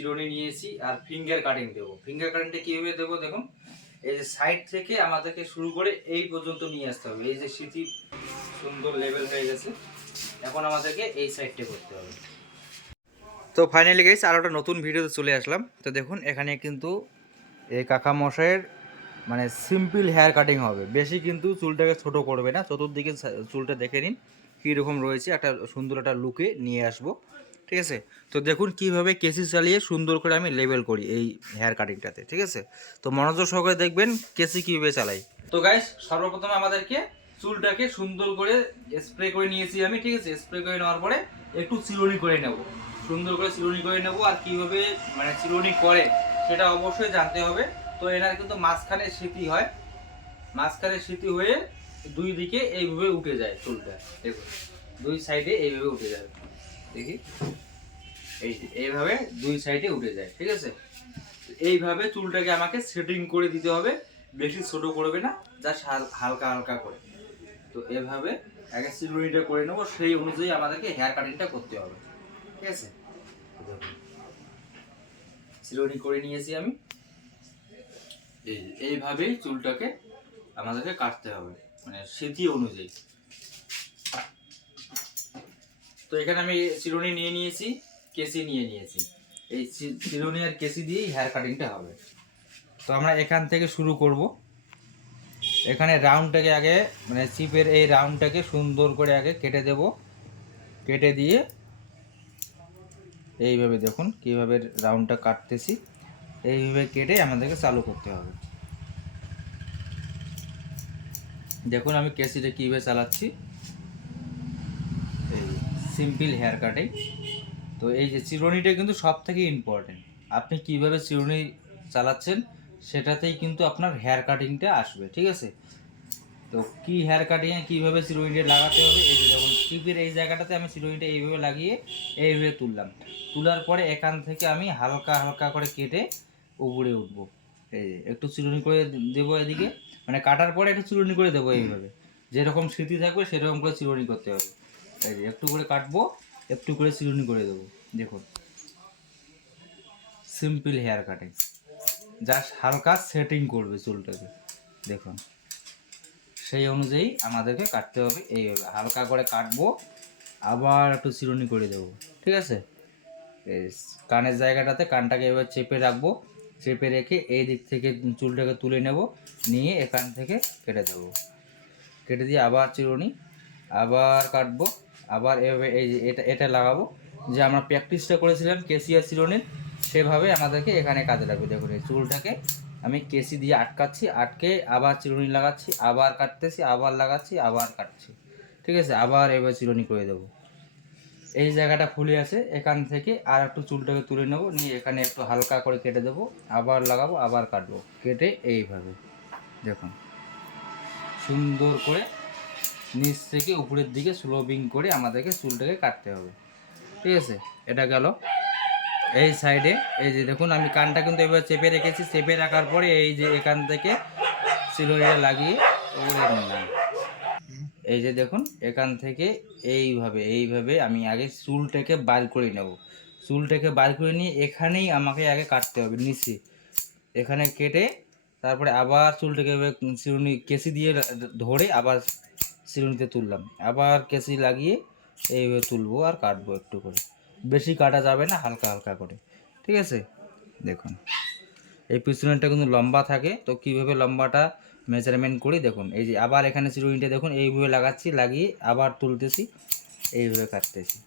চিরুনি নিয়েছি আর ফিঙ্গার কাটিং দেবো। ফিঙ্গার কাটিংটা কীভাবে দেবো দেখুন? এই যে সাইড থেকে আমাদেরকে শুরু করে এই পর্যন্ত নিয়ে আসতে হবে। এই যে স্মৃতি সুন্দর লেভেল হয়ে গেছে। এখন আমাদেরকে এই সাইডটা করতে হবে। তো ফাইনালি গেছি আর একটা নতুন ভিডিওতে চলে আসলাম। তো দেখুন, এখানে কিন্তু এই কাকা মশাইয়ের মানে সিম্পল হেয়ার কাটিং হবে। বেশি কিন্তু চুলটাকে ছোট করবে না। চতুর্দিকে চুলটা দেখে নিন কীরকম রয়েছে। একটা সুন্দর একটা লুকে নিয়ে আসব। ঠিক আছে? তো দেখুন কীভাবে কেসি চালিয়ে সুন্দর করে আমি লেবেল করি এই হেয়ার কাটিংটাতে ঠিক আছে? তো মনোযোগ সহকারে দেখবেন কেসি কীভাবে চালাই। তো গাইস সর্বপ্রথম আমাদেরকে চুলটাকে সুন্দর করে স্প্রে করে নিয়েছি আমি, ঠিক আছে? স্প্রে করে নেওয়ার পরে একটু চিরুনি করে নেব। সুন্দর করে চিরুনি করে নেব আর কীভাবে মানে চিরুনি করে সেটা অবশ্যই জানতে হবে। তো এনার কিন্তু মাঝখানে স্মৃতি হয়। মাঝখানে স্মৃতি হয়ে দুই দিকে এইভাবে উঠে যায় চুলটা, দেখুন। দুই সাইডে এইভাবে উঠে যাবে দেখি। এই যে, এইভাবে দুই সাইডে উঠে যায় ঠিক আছে? এইভাবে চুলটাকে আমাকে সেটিং করে দিতে হবে। বেশি ছোট করবে না জাস্ট হালকা হালকা করে। তো এভাবে আগে সিলুনিটা করে নেব সেই অনুযায়ী আমাদেরকে হেয়ার কাটিংটা করতে হবে ঠিক আছে? সিলুনি করে নিয়েছি আমি। এই এইভাবেই চুলটাকে আমাদেরকে কাটতে হবে মানে স্মৃতি অনুযায়ী। তো এখানে আমি চিরুনি নিয়ে নিয়েছি, কেসি নিয়ে নিয়েছি। এই চিরুনি আর কেসি দিয়েই হেয়ার কাটিংটা হবে। তো আমরা এখান থেকে শুরু করব। এখানে রাউন্ডটাকে আগে মানে চিপের এই রাউন্ডটাকে সুন্দর করে আগে কেটে দেব। কেটে দিয়ে এইভাবে দেখুন কীভাবে রাউন্ডটা কাটতেছি। এইভাবে কেটে আমাদেরকে চালু করতে হবে। দেখুন আমি কেসিটা কীভাবে চালাচ্ছি। সিম্পল হেয়ার কাটিং তো এই যে চিরুনিটা কিন্তু সব থেকে ইম্পর্টেন্ট আপনি কীভাবে চিরুনি চালাচ্ছেন, সেটাতেই কিন্তু আপনার হেয়ার কাটিংটা আসবে, ঠিক আছে? তো কি হেয়ার কাটিংয়ে কীভাবে চিরুনিটা লাগাতে হবে? এই যে দেখুন, টিপের এই জায়গাটাতে আমি চিরুনিটা এইভাবে লাগিয়ে এইভাবে তুললাম। তোলার পরে এখান থেকে আমি হালকা হালকা করে কেটে উপরে উঠবো। এই একটু চিরুনি করে দেবো এদিকে। মানে কাটার পরে একটু চিরুনি করে দেবো এইভাবে। যেরকম স্মৃতি থাকবে, সেরকম করে চিরুনি করতে হবে। এই যে, একটু করে কাটবো, একটু করে চিরুনি করে দেবো, দেখুন। সিম্পল হেয়ার কাটিং জাস্ট হালকা সেটিং করবে চুলটাকে, দেখুন। সেই অনুযায়ী আমাদেরকে কাটতে হবে এইভাবে হালকা করে কাটবো, আবার একটু চিরুনি করে দেবো, ঠিক আছে? কানের জায়গাটাতে কানটাকে এবার চেপে রাখব, চেপে রেখে এই দিক থেকে চুলটাকে তুলে নেব, নিয়ে এখান থেকে কেটে দেবো। কেটে দিয়ে আবার চিরুনি, আবার কাটবো। আবার এভাবে এই যে এটা এটা লাগাবো। যে আমরা প্র্যাকটিসটা করেছিলাম কেসিয়া চিরুনির সেভাবে আমাদেরকে এখানে কাজে লাগবে। দেখুন, এই চুলটাকে আমি কেসি দিয়ে আটকাচ্ছি, আটকে আবার চিরুনি লাগাচ্ছি, আবার কাটতেছি, আবার লাগাচ্ছি, আবার কাটছি। ঠিক আছে? আবার এবার চিরুনি করে দেবো। এই জায়গাটা ফুলে আছে, এখান থেকে আর একটু চুলটাকে তুলে নেব, নিয়ে এখানে একটু হালকা করে কেটে দেবো, আবার লাগাবো, আবার কাটবো। কেটে এইভাবে। দেখুন, সুন্দর করে নিচ থেকে উপরের দিকে স্লোবিং করে আমাদেরকে চুলটাকে কাটতে হবে। ঠিক আছে? এটা গেল। এই সাইডে এই যে দেখুন, আমি কানটা কিন্তু এবার চেপে রেখেছি। চেপে রাখার পরে এই যে এখান থেকে সিলোরিটা লাগিয়ে উপরে নিলাম। এই যে দেখুন, এখান থেকে এইভাবে এইভাবে আমি আগে চুলটাকে বার করে নেব। চুলটাকে বার করে নিয়ে এখানেই আমাকে আগে কাটতে হবে, নিচে। এখানে কেটে তারপরে আবার চুলটাকে কেসি দিয়ে ধরে আবার চিরুনিতে তুললাম। আবার কেসি লাগিয়ে এইভাবে তুলবো আর কাটবো একটু করে। বেশি কাটা যাবে না, হালকা হালকা করে। ঠিক আছে? দেখুন। এই পিছনেরটা কিন্তু লম্বা থাকে। তো কীভাবে লম্বাটা মেজারমেন্ট করি? দেখুন, এই যে আবার এখানে চিরুনিটা দেখুন, এইভাবে লাগাচ্ছি, লাগিয়ে আবার তুলতেছি, এইভাবে কাটতেছি।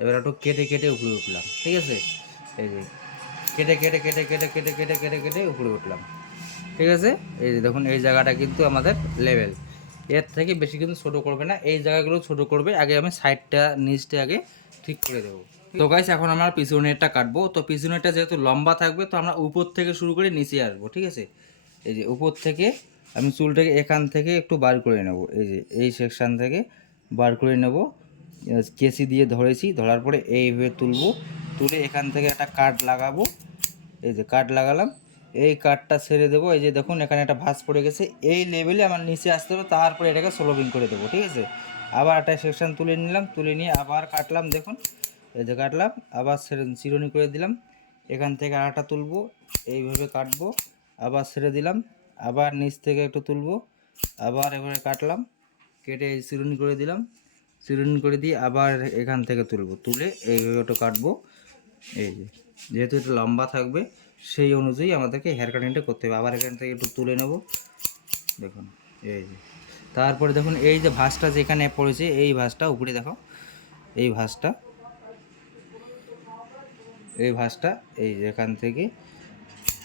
এবার একটু কেটে কেটে উপরে উঠলাম। ঠিক আছে? এই যে কেটে কেটে কেটে কেটে কেটে কেটে কেটে কেটে উপরে উঠলাম। ঠিক আছে? এই যে দেখুন, এই জায়গাটা কিন্তু আমাদের লেভেল এর থেকে বেশি কিন্তু ছোটো করবে না। এই জায়গাগুলো ছোটো করবে। আগে আমি সাইডটা, নিচটা আগে ঠিক করে দেবো। তো গাইস এখন আমরা পিছনেরটা কাটবো। তো পিছনেরটা যেহেতু লম্বা থাকবে, তো আমরা উপর থেকে শুরু করে নিচে আসব, ঠিক আছে? এই যে উপর থেকে আমি চুলটাকে এখান থেকে একটু বার করে নেব। এই যে এই সেকশান থেকে বার করে নেব। কেসি দিয়ে ধরেছি। ধরার পরে এইভাবে তুলবো। তুলে এখান থেকে একটা কাট লাগাবো। এই যে কাট লাগালাম। এই কাঠটা ছেড়ে দেবো। এই যে দেখুন, এখানে একটা ভাঁজ পড়ে গেছে। এই লেভেলে আমার নিচে আসতে হবে, তারপরে এটাকে স্লোবিং করে দেবো, ঠিক আছে? আবার একটা সেকশন তুলে নিলাম, তুলে নিয়ে আবার কাটলাম, দেখুন। এই যে কাটলাম, আবার চিরুনি করে দিলাম। এখান থেকে আটা তুলবো, এইভাবে কাটবো, আবার ছেড়ে দিলাম, আবার নিচ থেকে একটু তুলবো, আবার এবারে কাটলাম, কেটে চিরুনি করে দিলাম। চিরুনি করে দিয়ে আবার এখান থেকে তুলবো, তুলে এইভাবে একটু কাটবো। এই যে, যেহেতু এটা লম্বা থাকবে সেই অনুযায়ী আমাদেরকে হেয়ার কাটিংটা করতে হবে। আবার এখান থেকে একটু তুলে নেব। দেখুন, এই যে। তারপরে দেখুন, এই যে ভাঁজটা যেখানে পড়েছে, এই ভাঁজটা উপরে দেখো। এই ভাঁজটা এই ভাঁজটা, এই যে এখান থেকে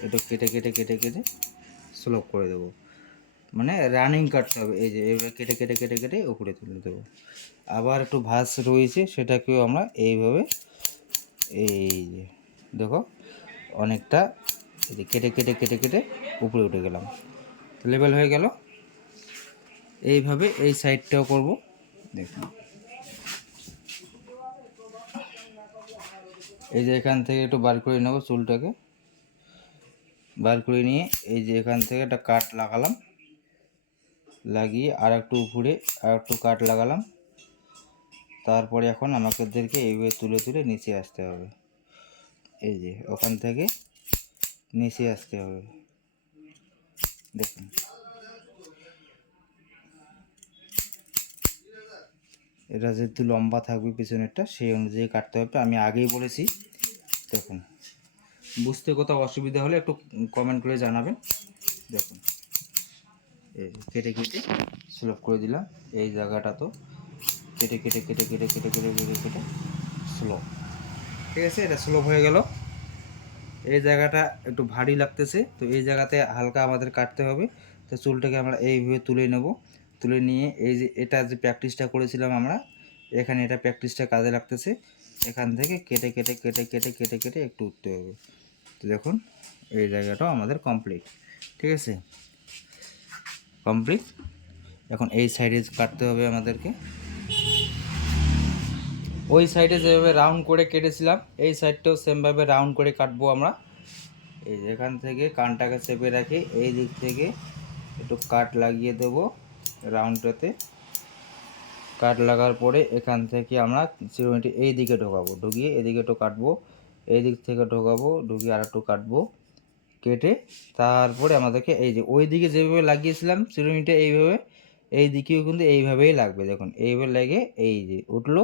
একটু কেটে কেটে কেটে কেটে স্লোপ করে দেবো। মানে রানিং কাটতে হবে, এই যে এইভাবে কেটে কেটে কেটে কেটে উপরে তুলে দেবো। আবার একটু ভাঁজ রয়েছে, সেটাকেও আমরা এইভাবে, এই যে, দেখো অনেকটা কেটে কেটে কেটে কেটে উপরে উঠে গেলাম। লেভেল হয়ে গেল। এইভাবে এই সাইডটাও করব। দেখুন। এই যে এখান থেকে একটু বার করে নেব চুলটাকে। বার করে নিয়ে এই যে এখান থেকে একটা কাট লাগালাম। লাগিয়ে আর একটু উপরে আর একটু কাট লাগালাম। তারপরে এখন আমাদেরকে এইভাবে তুলে তুলে নিচে আসতে হবে। এই যে, ওখান থেকে নিচে আসতে হবে। দেখুন। এটা যেহেতু লম্বা থাকবে পিছনেরটা, সেই অনুযায়ী কাটতে হবে। আমি আগেই বলেছি, দেখুন। বুঝতে কোথাও অসুবিধা হলে একটু কমেন্ট করে জানাবেন। দেখুন। এই কেটে কেটে সুলভ করে দিলাম। এই জায়গাটা তো কেটে কেটে কেটে কেটে কেটে কেটে কেটে কেটে স্লো ঠিক আছে? এটা স্লো হয়ে গেল। এই জায়গাটা একটু ভারী লাগতেছে, তো এই জায়গাতে হালকা আমাদের কাটতে হবে। তো চুলটাকে আমরা এইভাবে তুলে নেব। তুলে নিয়ে এই যে এটা যে প্র্যাকটিসটা করেছিলাম আমরা, এখানে এটা প্র্যাকটিসটা কাজে লাগতেছে। এখান থেকে কেটে কেটে কেটে কেটে কেটে কেটে একটু উঠতে হবে। তো দেখুন, এই জায়গাটাও আমাদের কমপ্লিট ঠিক আছে? কমপ্লিট এখন এই সাইডে কাটতে হবে আমাদেরকে। ওই সাইডে যেভাবে রাউন্ড করে কেটেছিলাম, এই সাইডটাও সেমভাবে রাউন্ড করে কাটবো আমরা। এই যে এখান থেকে কানটাকে চেপে রাখি, এই দিক থেকে একটু কাট লাগিয়ে দেব রাউন্ডটাতে কাট লাগার পরে এখান থেকে আমরা চিরুনিটি এই দিকে ঢোকাবো, ঢুকিয়ে এদিকে একটু কাটবো। এই দিক থেকে ঢোকাবো, ঢুকিয়ে আর একটু কাটবো, কেটে তারপরে আমাদেরকে এই যে ওই দিকে যেভাবে লাগিয়েছিলাম চিরুনিটা এইভাবে, এই দিকেও কিন্তু এইভাবেই লাগবে। দেখুন, এইভাবে লেগে এই যে উঠল।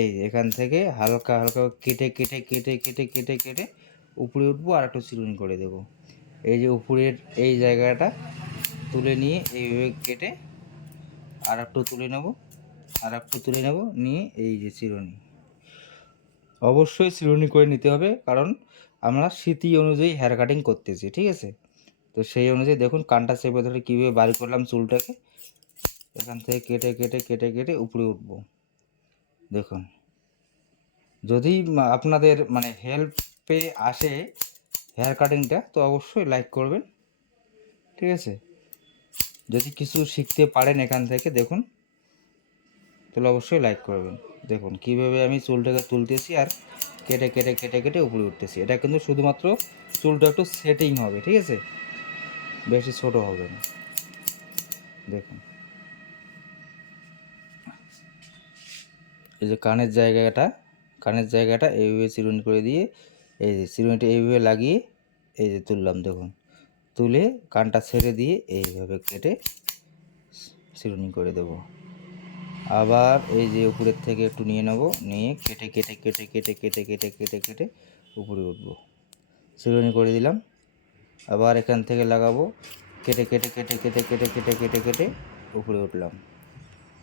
এই এখান থেকে হালকা হালকা কেটে কেটে কেটে কেটে কেটে কেটে উপরে উঠবো আর একটু চিরুনি করে দেবো। এই যে উপরের এই জায়গাটা তুলে নিয়ে এইভাবে কেটে আর একটু তুলে নেব, আর একটু তুলে নেব, নিয়ে এই যে চিরুনি অবশ্যই চিরুনি করে নিতে হবে কারণ আমরা স্মৃতি অনুযায়ী হেয়ার কাটিং করতেছি, ঠিক আছে? তো সেই অনুযায়ী দেখুন কানটা চেপে ধরে কীভাবে বার করলাম চুলটাকে, এখান থেকে কেটে কেটে কেটে কেটে উপরে উঠবো। দেখুন, যদি আপনাদের মানে হেল্পে আসে হেয়ার কাটিংটা তো অবশ্যই লাইক করবেন, ঠিক আছে? যদি কিছু শিখতে পারেন এখান থেকে, দেখুন, তাহলে অবশ্যই লাইক করবেন। দেখুন, কীভাবে আমি চুলটাকে তুলতেছি আর কেটে কেটে কেটে কেটে উপরে উঠতেছি। এটা কিন্তু শুধুমাত্র চুলটা একটু সেটিং হবে, ঠিক আছে? বেশি ছোট হবে না। দেখুন এই যে কানের জায়গাটা কানের জায়গাটা এইভাবে চিরুনি করে দিয়ে এই যে চিরুনিটা এইভাবে লাগিয়ে এই যে তুললাম দেখুন তুলে কানটা ছেড়ে দিয়ে এইভাবে কেটে চিরুনি করে দেব আবার এই যে উপরের থেকে একটু নিয়ে নেব নিয়ে কেটে কেটে কেটে কেটে কেটে কেটে কেটে কেটে উপরে উঠবো চিরুনি করে দিলাম আবার এখান থেকে লাগাবো কেটে কেটে কেটে কেটে কেটে কেটে কেটে কেটে উপরে উঠলাম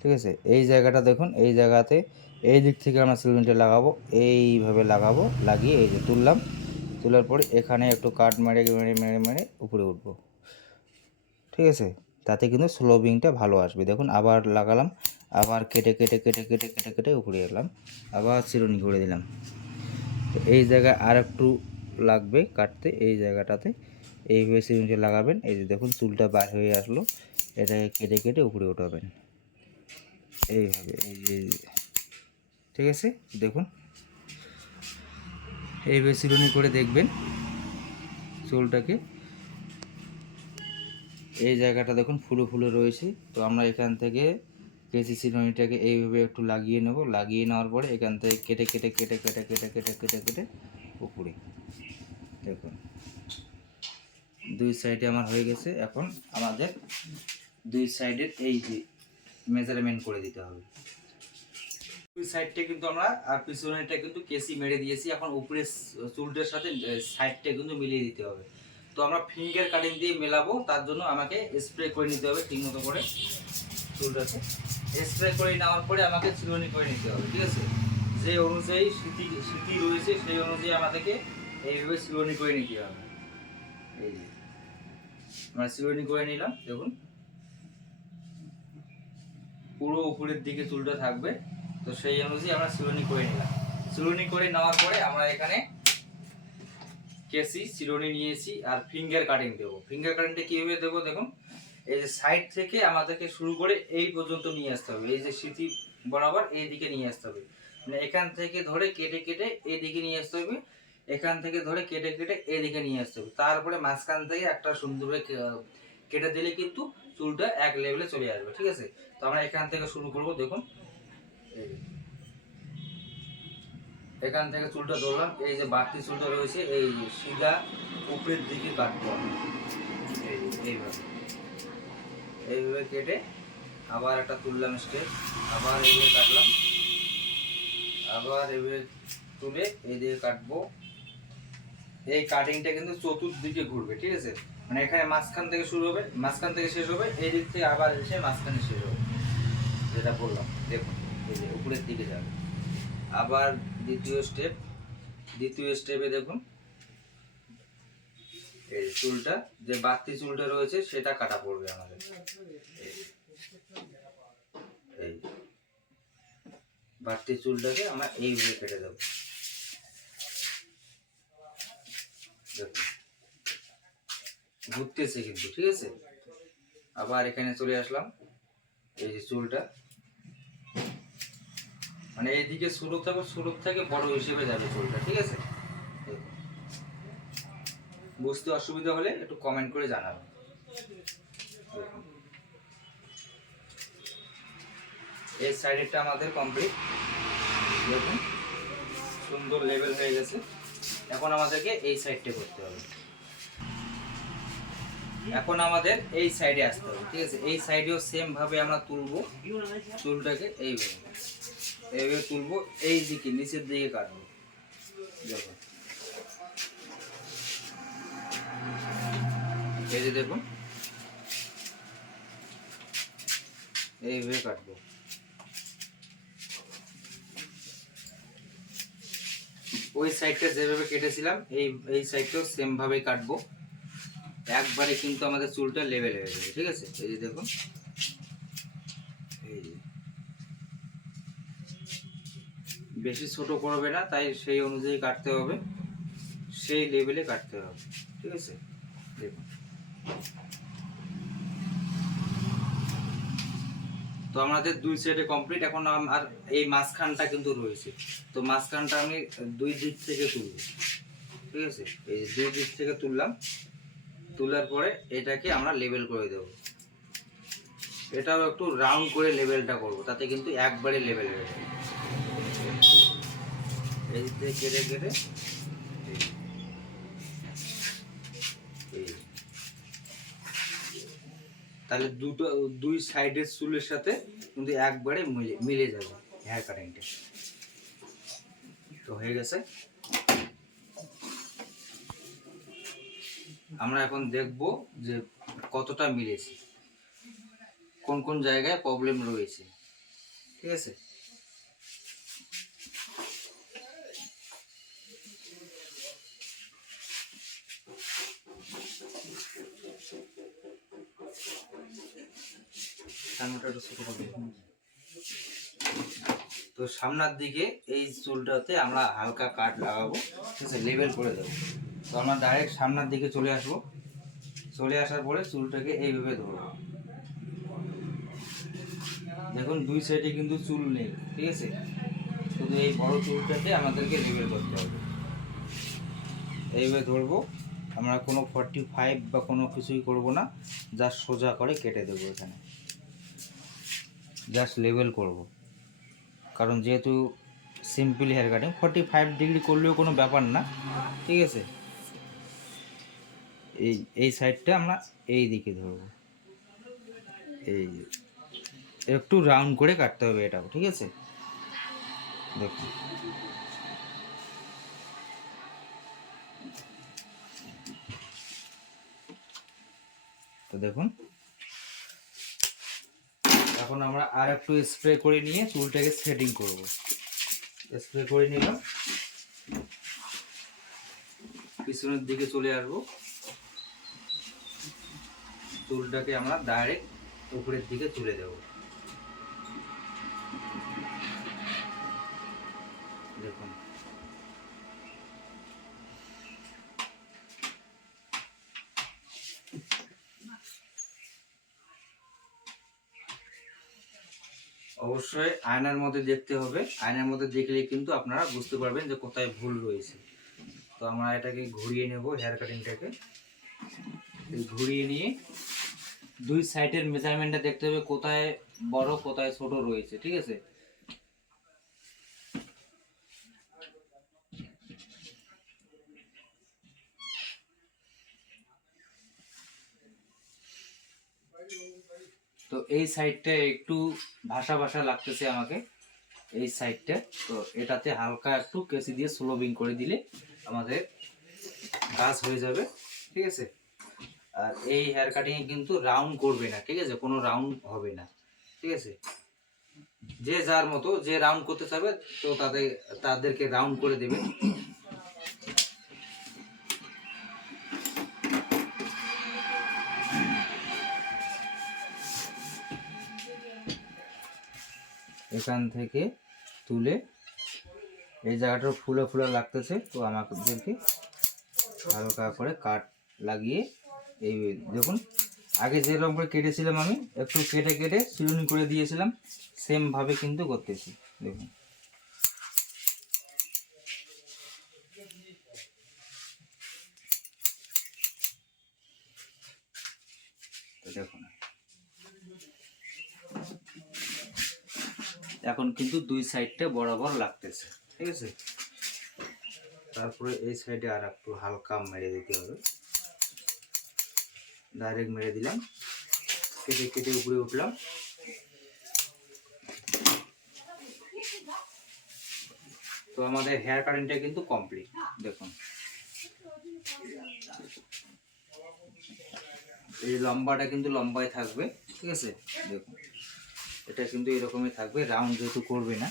ঠিক আছে? এই জায়গাটা দেখুন, এই জায়গাতে এই দিক থেকে আমরা সিলিন্ডার লাগাবো, এইভাবে লাগাবো, লাগিয়ে এই যে তুললাম, তোলার পরে এখানে একটু কাট মেরে মেরে মেরে মেরে উপরে উঠবো। ঠিক আছে? তাতে কিন্তু স্লোবিংটা ভালো আসবে। দেখুন, আবার লাগালাম, আবার কেটে কেটে কেটে কেটে কেটে কেটে উপরে এলাম, আবার চিরুনি করে দিলাম। তো এই জায়গায় আর একটু লাগবে কাটতে, এই জায়গাটাতে। এইভাবে চিরুনিটা লাগাবেন, এই যে দেখুন, চুলটা বার হয়ে আসলো, এটাকে কেটে কেটে উপরে উঠাবেন। এইভাবে এই যে, ঠিক আছে? দেখুন। এইভাবে চিরুনি করে দেখবেন চুলটাকে। এই জায়গাটা দেখুন ফুলে ফুলে রয়েছে। তো আমরা এখান থেকে কেসি চিরুনিটাকে এইভাবে একটু লাগিয়ে নেব। লাগিয়ে নেওয়ার পরে এখান থেকে কেটে কেটে কেটে কেটে কেটে কেটে কেটে কেটে উপরে। দেখুন। দুই সাইডে আমার হয়ে গেছে। এখন আমাদের দুই সাইডের এই যে মেজারমেন্ট করে দিতে হবে। সাইডটা কিন্তু আমরা আর পিছনেরটা কিন্তু কেসি মেরে দিয়েছি। এখন উপরের চুলটার সাথে সাইডটা কিন্তু মিলিয়ে দিতে হবে। তো আমরা ফিঙ্গার কাটিং দিয়ে মেলাবো, তার জন্য আমাকে স্প্রে করে নিতে হবে ঠিক মতো করে চুলটাতে স্প্রে করে নেওয়ার পরে আমাকে চিরুনি করে নিতে হবে, ঠিক আছে? যে অনুযায়ী স্মৃতি স্মৃতি রয়েছে, সেই অনুযায়ী আমাদেরকে এইভাবে চিরুনি করে নিতে হবে। এই যে, আমরা চিরুনি করে নিলাম, দেখুন। পুরো উপরের দিকে চুলটা থাকবে। তো সেই অনুযায়ী আমরা চিরুনি করে নিলাম। চিরুনি করে নেওয়ার পরে আমরা এখানে কেসি চিরুনি নিয়েছি আর ফিঙ্গার কাটিং দেবো। ফিঙ্গার কাটিংটা কীভাবে দেবো দেখুন? এই যে সাইড থেকে আমাদেরকে শুরু করে এই পর্যন্ত নিয়ে আসতে হবে। এই যে স্মৃতি বরাবর এই দিকে নিয়ে আসতে হবে। মানে এখান থেকে ধরে কেটে কেটে এই দিকে নিয়ে আসতে হবে। এখান থেকে ধরে কেটে কেটে এই দিকে নিয়ে আসতে হবে। তারপরে মাঝখান থেকে একটা সুন্দর কেটে দিলে কিন্তু চুলটা এক লেভেলে চলে আসবে ঠিক আছে? তো আমরা এখান থেকে শুরু করব দেখুন। এখান থেকে চুলটা ধরলাম এই যে বাড়তি চুলটা রয়েছে এই সিধা উপরের দিকে। এই যে, এইভাবে। এইভাবে কেটে আবার একটা তুললাম স্টেপ আবার এইভাবে কাটলাম। আবার এইভাবে তুলে এই দিকে কাটবো। এই কাটিংটা কিন্তু চতুর্দিকে ঘুরবে, ঠিক আছে? মানে এখানে মাঝখান থেকে শুরু হবে, মাঝখান থেকে শেষ হবে, এই দিক থেকে আবার এসে মাঝখানে শেষ হবে। যেটা বললাম, দেখুন, এই যে উপরের দিকে যাবে। আবার দ্বিতীয় স্টেপ দ্বিতীয় স্টেপে দেখুন, এই চুলটা, যে বাড়তি চুলটা রয়েছে, সেটা কাটা পড়বে আমাদের। এই। বাড়তি চুলটাকে আমরা এইভাবে কেটে দেবো। ঘুরতেছে কিন্তু, ঠিক আছে? আবার এখানে চলে আসলাম, এই যে চুলটা। মানে এইদিকে শুরু থেকে শুরু থেকে বড় হিসেবে যাবে চুলটা, ঠিক আছে? বুঝতে অসুবিধা হলে একটু কমেন্ট করে দেখুন। এই সাইডেরটা আমাদের কমপ্লিট দেখুন, সুন্দর লেভেল হয়ে গেছে। এখন আমাদেরকে এই সাইডটা করতে হবে। এখন আমাদের এই সাইডে আসতে হবে, ঠিক আছে? এই সাইডেও সেম ভাবে আমরা তুলবো, চুলটাকে এইভাবে। এইভাবে তুলবো, এই দিকে, নিচের দিকে কাটবো। দেখুন এই যে দেখুন, এইভাবে কাটবো। ওই সাইডটা যেভাবে কেটেছিলাম, এই এই সাইডটাও সেম ভাবে কাটবো। একবারে কিন্তু আমাদের চুলটা লেভেল হয়ে যাবে, ঠিক আছে? এই যে দেখুন। এই। বেশি ছোট করবে না, তাই সেই অনুযায়ী কাটতে হবে। সেই লেভেলে কাটতে হবে, ঠিক আছে? দেখুন। তো আমাদের দুই সাইডে কমপ্লিট এখন আর এই মাঝখানটা কিন্তু রয়েছে। তো মাঝখানটা আমি দুই দিক থেকে তুলব। ঠিক আছে? এই দুই দিক থেকে তুললাম। তোলার পরে এটাকে আমরা লেবেল করে দেব। এটাও একটু রাউন্ড করে লেবেলটা করব। তাতে কিন্তু একবারে লেবেল হয়ে যাবে। এই কেটে কেটে এই। এই। তাহলে দুটো, দুই সাইডের চুলের সাথে কিন্তু একবারে মিলে মিলে যাবে হেয়ার কাটিংটা তো হয়ে গেছে। আমরা এখন দেখব যে কতটা মিলেছে। কোন কোন জায়গায় প্রবলেম রয়েছে। ঠিক আছে? তো সামনের দিকে এই চুলটাতে আমরা হালকা কাট লাগাবো, ঠিক আছে লেবেল করে দেবো। তো আমরা ডাইরেক্ট সামনের দিকে চলে আসব। চলে আসার পরে চুলটাকে এইভাবে ধরবো। দেখুন, দুই সাইডে কিন্তু চুল নেই, ঠিক আছে? শুধু এই বড় চুলটাকে আমাদেরকে লেবেল করতে হবে। এইভাবে ধরবো। আমরা কোনো ফর্টি ফাইভ বা কোনো কিছুই করব না জাস্ট সোজা করে কেটে দেবো এখানে। জাস্ট লেবেল করব। কারণ যেহেতু simple hair cutting forty five degree করলেও কোনো ব্যাপার না, ঠিক আছে? এই এই সাইডটা আমরা এই দিকে ধরবো। এই। একটু রাউন্ড করে কাটতে হবে এটাও, ঠিক আছে? দেখুন। তো দেখুন। এখন আমরা আর একটু স্প্রে করে নিয়ে চুলটাকে সেটিং করব। স্প্রে করে নিলাম। পিছনের দিকে চলে আসব। চুলটাকে আমরা ডাইরেক্ট উপরের দিকে তুলে দেব। দেখুন। অবশ্যই আয়নার মধ্যে দেখতে হবে। আয়নার মধ্যে দেখলে কিন্তু আপনারা বুঝতে পারবেন যে কোথায় ভুল রয়েছে। তো আমরা এটাকে ঘুরিয়ে নেব হেয়ার কাটিংটাকে ঘুরিয়ে নিয়ে দুই সাইডের মেজারমেন্টটা দেখতে হবে কোথায় বড়, কোথায় ছোট রয়েছে, ঠিক আছে? তো এই সাইডটা একটু ভাষা ভাষা লাগতেছে আমাকে। এই সাইডটা, তো এটাতে হালকা একটু কেসি দিয়ে স্লোবিং করে দিলে আমাদের কাজ হয়ে যাবে, ঠিক আছে? আর এই হেয়ার কাটিং কিন্তু রাউন্ড করবে না, ঠিক আছে? কোনো রাউন্ড হবে না, ঠিক আছে? যে যার মতো, যে রাউন্ড করতে চাবে তো তাদের, তাদেরকে রাউন্ড করে দেবে। এখান থেকে তুলে এই জায়গাটা ফুলে ফুলে লাগতেছে, তো আমাদেরকে হালকা করে কাট লাগিয়ে এই দেখুন, আগে যেরকম করে কেটেছিলাম আমি, একটু কেটে কেটে চিরুনি করে দিয়েছিলাম সেম ভাবে কিন্তু করতেছি, দেখুন। দেখুন এখন কিন্তু দুই সাইডটা বরাবর লাগতেছে, ঠিক আছে? তারপরে এই সাইডে আর একটু হালকা মেরে দিতে হবে। ডাইরেক্ট মেরে দিলাম। কেটে কেটে উপরে উঠলাম। তো আমাদের হেয়ার কাটিংটা কিন্তু কমপ্লিট দেখুন। এই লম্বাটা কিন্তু লম্বাই থাকবে, ঠিক আছে? দেখুন। এটা কিন্তু এরকমই থাকবে রাউন্ড যেহেতু করবে না।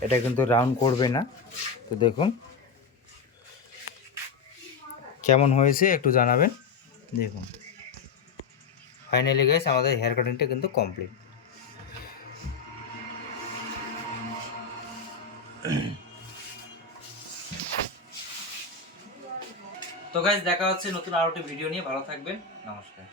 এটা কিন্তু রাউন্ড করবে না, তো দেখুন। কেমন হয়েছে একটু জানাবেন। দেখুন। ফাইনালি গাইস আমাদের হেয়ার কাটিংটা কিন্তু কমপ্লিট তো গাইজ দেখা হচ্ছে নতুন আরও ভিডিও নিয়ে। ভালো থাকবেন। নমস্কার।